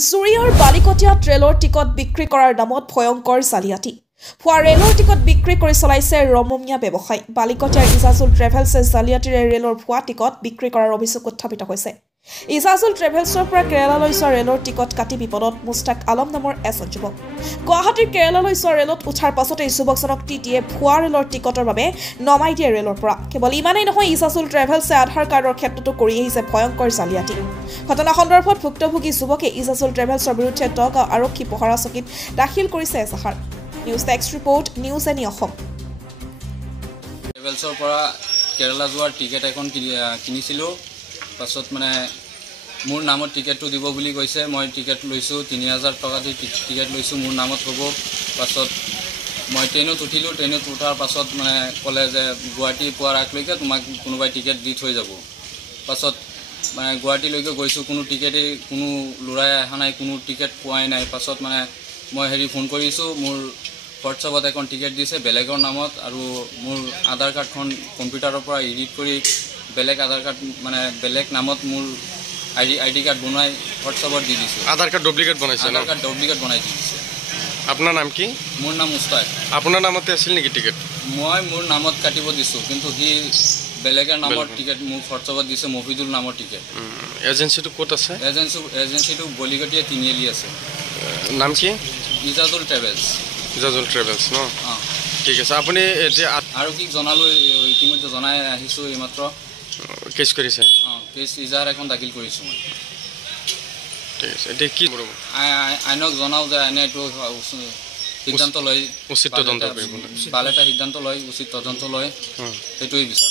চুৰিয়াৰ বালিকটীয়া ৰেলৰ টিকট বিক্ৰী কৰাৰ নামত ভয়ংকৰ জালিয়াতি ফুৱা ৰেলৰ টিকট বিক্ৰী কৰি চলাইছে ৰমমীয়া ব্যৱসায় বালিকটীয়াৰ ইজাজুল ট্ৰেভেলছে জালিয়াতিৰে ৰেলৰ ভুৱা টিকট বিক্ৰী কৰাৰ অভিযোগ উত্থাপিত হৈছে ইজাজুল ট্ৰেভেলছৰ পৰা কেৰালালৈ যোৱা ৰেলৰ টিকট কাটি বিপদত মুস্তাক আলম নামৰ এজন যুৱক গুৱাহাটীৰ কেৰালালৈ যোৱা ৰেলত উঠাৰ পাছতে যুৱকজনক টিটিয়ে ভুৱা ৰেলৰ টিকটৰ বাবে নমাই দিয়ে ৰেলৰ পৰা কেৱল ইমানেই নহয় ইজাজুল ট্ৰেভেলছে আধাৰ কাৰ্ডৰ ক্ষেত্ৰতো কৰি আহিছে ভয়ংকৰ জালিয়াতি ঘটনা সন্দৰ্ভত ভুক্তভোগী যুৱকে ইজাজুল ট্ৰেভেলছৰ বিৰুদ্ধে নগাঁও আৰক্ষী পহৰা চকীত দাখিল কৰিছে এজাহাৰ নিউজ টেক্স ৰিপৰ্ট নিউজ এনি অসম ট্ৰেভেলছৰ পৰা কেৰালা যোৱাৰ টিকেট এখন কিনিছিলোঁ পাছত মানে মোৰ নামত টিকেটটো দিব বুলি কৈছে মই টিকেট লৈছোঁ 3000 টকা দি টিকেট লৈছোঁ মোৰ নামত হ'ব পাছত মই ট্ৰেইনত উঠিলোঁ ট্ৰেইনত উঠাৰ পাছত মানে ক'লে যে গুৱাহাটী পোৱাৰ আগলৈকে তোমাক কোনোবাই টিকেট দি থৈ যাব পাছত মানে গুৱাহাটীলৈকে গৈছোঁ কোনো টিকেটেই কোনো ল'ৰাই অহা নাই কোনো টিকেট পোৱাই নাই পাছত মানে মই ফোন কৰিছোঁ মোৰ হোৱাটছআপত এখন টিকেট দিছে বেলেগৰ নামত আৰু মোৰ আধাৰ কাৰ্ডখন কম্পিউটাৰৰ পৰা এডিট কৰি বেলেগ আধাৰ কাৰ্ড মানে বেলেগ নামত মোৰ আইডি কাৰ্ড বনাই হোৱাটছআপত দি দিছোঁ আধাৰ কাৰ্ড ডুপ্লিকেট বনাইছে আধাৰ কাৰ্ড ডুপ্লিকেট বনাই দি দিছে আপোনাৰ নাম কি মোৰ নাম মুস্তাক আপোনাৰ নামতে আছিল নেকি টিকেট মই মোৰ নামত কাটিব দিছোঁ কিন্তু সি বেলেগৰ নামৰ টিকেট মোক হোৱাটছআপত দিছে মফিদুল নামৰ টিকেট এজেঞ্চিটো ক'ত আছে এজেঞ্চিটো বলিকটীয়া তিনিআলি আছে নাম কি ইজাজুল ট্ৰেভেলছ ন ঠিক আছে আপুনি এতিয়া আৰু কি জনালোঁ ইতিমধ্যে জনাই আহিছোঁ এইমাত্ৰ কেছ কৰিছে কেছ ইজাৰ এখন দাখিল কৰিছোঁ মই ঠিক আছে এতিয়া কি আইনক জনাওঁ যে আইনে এইটো সিদ্ধান্ত লয় উচিত তদন্ত কৰিব ভাল এটা সিদ্ধান্ত লয় উচিত তদন্ত লয় সেইটোৱেই বিচাৰোঁ